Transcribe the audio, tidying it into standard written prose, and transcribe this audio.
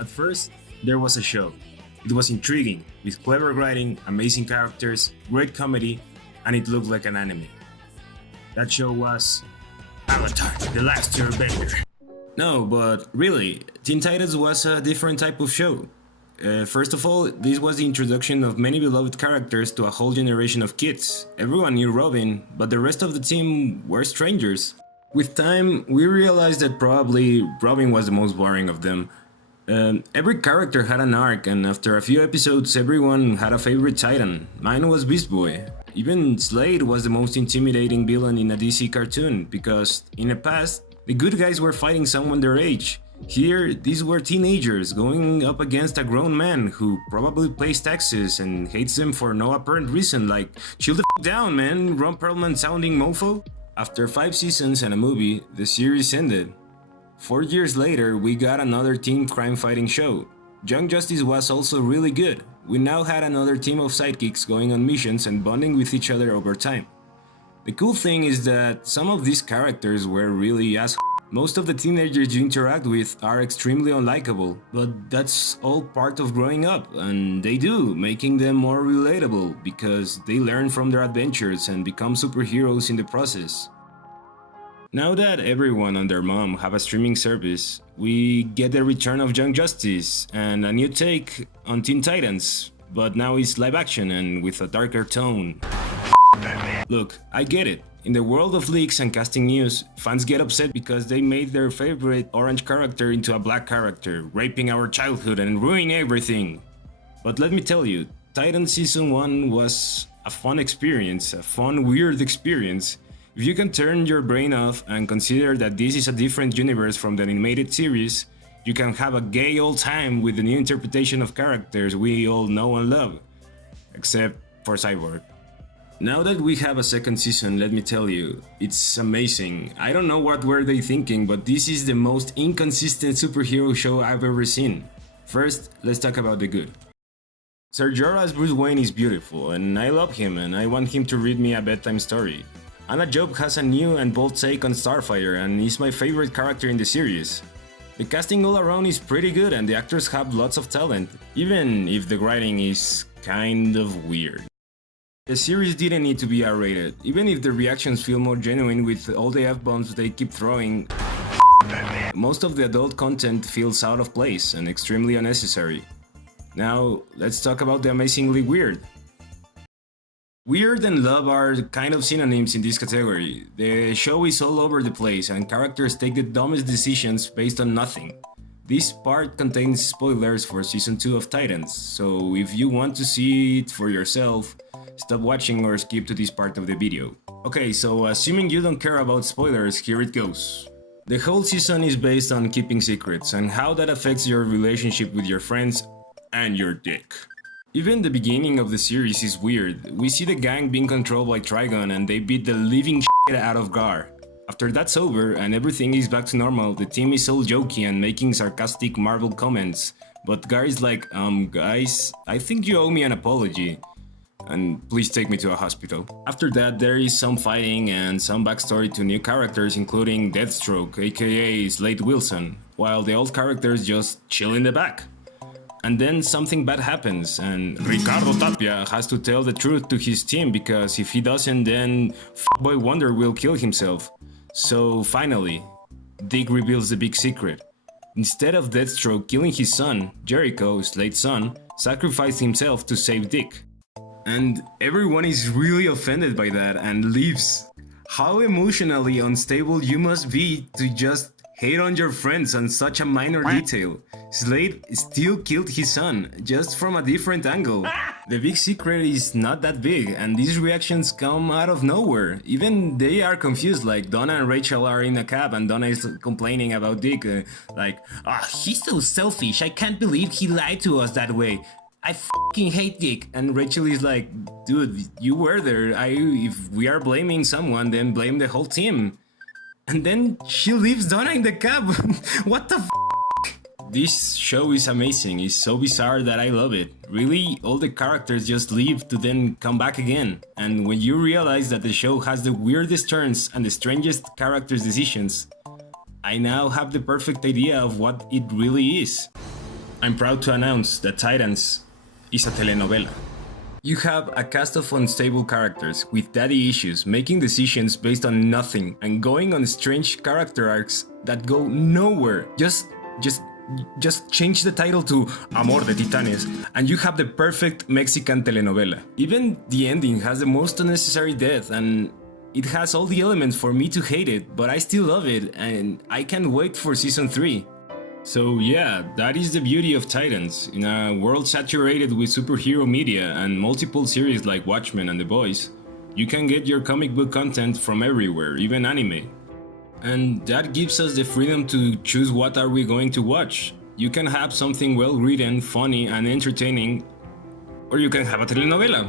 At first, there was a show. It was intriguing, with clever writing, amazing characters, great comedy, and it looked like an anime. That show was Avatar: The Last Airbender. No, but really, Teen Titans was a different type of show. First of all, this was the introduction of many beloved characters to a whole generation of kids. Everyone knew Robin, but the rest of the team were strangers. With time, we realized that probably Robin was the most boring of them. Every character had an arc, and after a few episodes, everyone had a favorite Titan. Mine was Beast Boy. Even Slade was the most intimidating villain in a DC cartoon, because in the past, the good guys were fighting someone their age. Here, these were teenagers going up against a grown man who probably pays taxes and hates them for no apparent reason, like, chill the f down, man, Ron Perlman sounding mofo. After 5 seasons and a movie, the series ended. 4 years later, we got another teen crime fighting show. Young Justice was also really good. We now had another team of sidekicks going on missions and bonding with each other over time. The cool thing is that some of these characters were really assholes. Most of the teenagers you interact with are extremely unlikable, but that's all part of growing up, and they do, making them more relatable because they learn from their adventures and become superheroes in the process. Now that everyone and their mom have a streaming service, we get the return of Young Justice and a new take on Teen Titans, but now it's live action and with a darker tone. Look, I get it. In the world of leaks and casting news, fans get upset because they made their favorite orange character into a black character, raping our childhood and ruining everything. But let me tell you, Titans Season 1 was a fun experience, a fun, weird experience. If you can turn your brain off and consider that this is a different universe from the animated series, you can have a gay old time with the new interpretation of characters we all know and love. Except for Cyborg. Now that we have a second season, let me tell you, it's amazing. I don't know what were they thinking, but this is the most inconsistent superhero show I've ever seen. First, let's talk about the good. Ser Jorah's Bruce Wayne is beautiful, and I love him, and I want him to read me a bedtime story. Anna Job has a new and bold take on Starfire, and is my favorite character in the series. The casting all around is pretty good, and the actors have lots of talent, even if the writing is kind of weird. The series didn't need to be R-rated, even if the reactions feel more genuine with all the F-bombs they keep throwing. Most of the adult content feels out of place and extremely unnecessary. Now, let's talk about the amazingly weird. Weird and love are kind of synonyms in this category. The show is all over the place and characters take the dumbest decisions based on nothing. This part contains spoilers for Season 2 of Titans, so if you want to see it for yourself, stop watching or skip to this part of the video. Okay, so assuming you don't care about spoilers, here it goes. The whole season is based on keeping secrets and how that affects your relationship with your friends and your dick. Even the beginning of the series is weird. We see the gang being controlled by Trigon and they beat the living shit out of Gar. After that's over and everything is back to normal, the team is all jokey and making sarcastic Marvel comments. But Gar is like, guys, I think you owe me an apology. And please take me to a hospital. After that, there is some fighting and some backstory to new characters including Deathstroke, aka Slade Wilson, while the old characters just chill in the back. And then something bad happens and Ricardo Tapia has to tell the truth to his team because if he doesn't then F***boy Wonder will kill himself. So finally, Dick reveals the big secret. Instead of Deathstroke killing his son, Jericho, Slade's son, sacrificed himself to save Dick. And everyone is really offended by that and leaves. How emotionally unstable you must be to just hate on your friends on such a minor detail. Slade still killed his son, just from a different angle. The big secret is not that big, and these reactions come out of nowhere. Even they are confused, like Donna and Rachel are in a cab and Donna is complaining about Dick, he's so selfish, I can't believe he lied to us that way. I fucking hate Dick. And Rachel is like, dude, you were there. If we are blaming someone, then blame the whole team. And then she leaves Donna in the cab. What the f? This show is amazing. It's so bizarre that I love it. Really, all the characters just leave to then come back again. And when you realize that the show has the weirdest turns and the strangest characters' decisions, I now have the perfect idea of what it really is. I'm proud to announce that Titans is a telenovela. You have a cast of unstable characters with daddy issues, making decisions based on nothing and going on strange character arcs that go nowhere. Just change the title to Amor de Titanes and you have the perfect Mexican telenovela. Even the ending has the most unnecessary death and it has all the elements for me to hate it, but I still love it and I can't wait for season 3. So yeah, that is the beauty of Titans. In a world saturated with superhero media and multiple series like Watchmen and The Boys, you can get your comic book content from everywhere, even anime. And that gives us the freedom to choose what are we going to watch. You can have something well written, funny and entertaining, or you can have a telenovela.